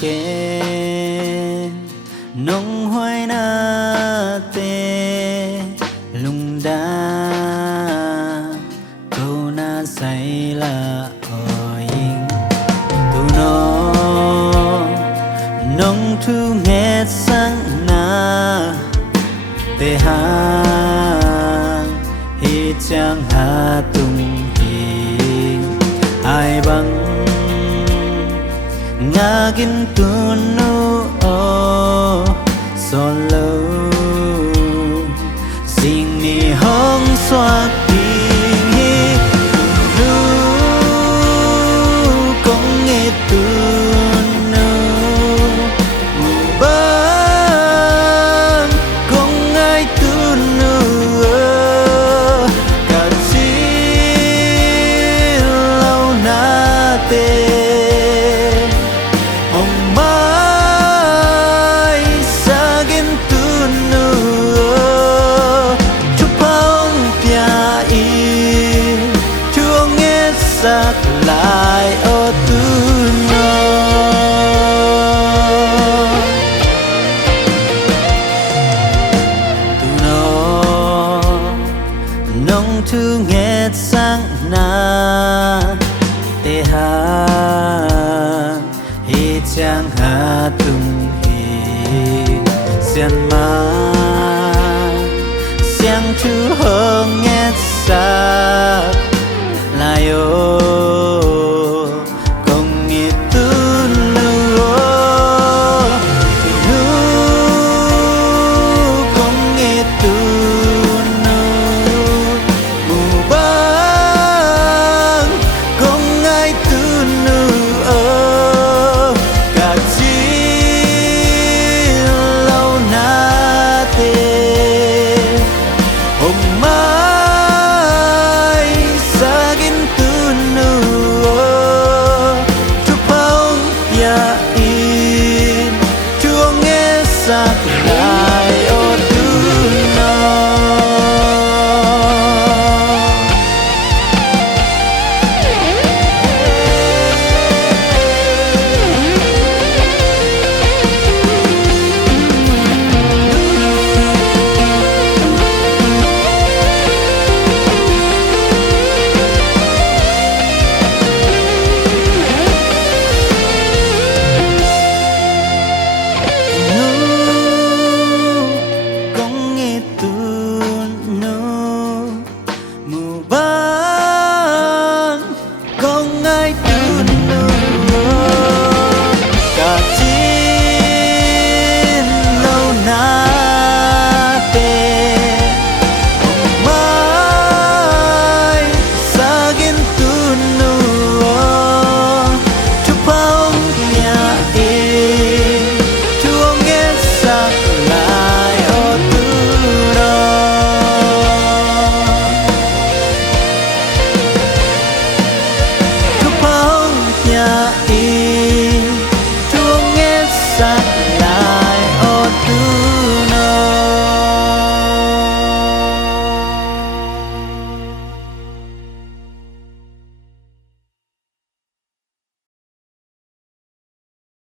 kê nông hoài na tê lung đa câu na say là oi tu nó nông thu nghe sang na tê ha hi chang ha tung hi ai bằng ngagin tunu o solo sing ni hong xoa kinh hi nu công nghệ tunu bang công ai tunu cả chi lâu na te sắc lại ở tu nó nông thu nghe sang na tê ha hi chang ha tung hi xian ma xiang thu hương nghe sắc lại ô công nghệ tu nu công nghệ tu nu mù bang công ai tu nu cả chi lâu na tê hồng mai sắc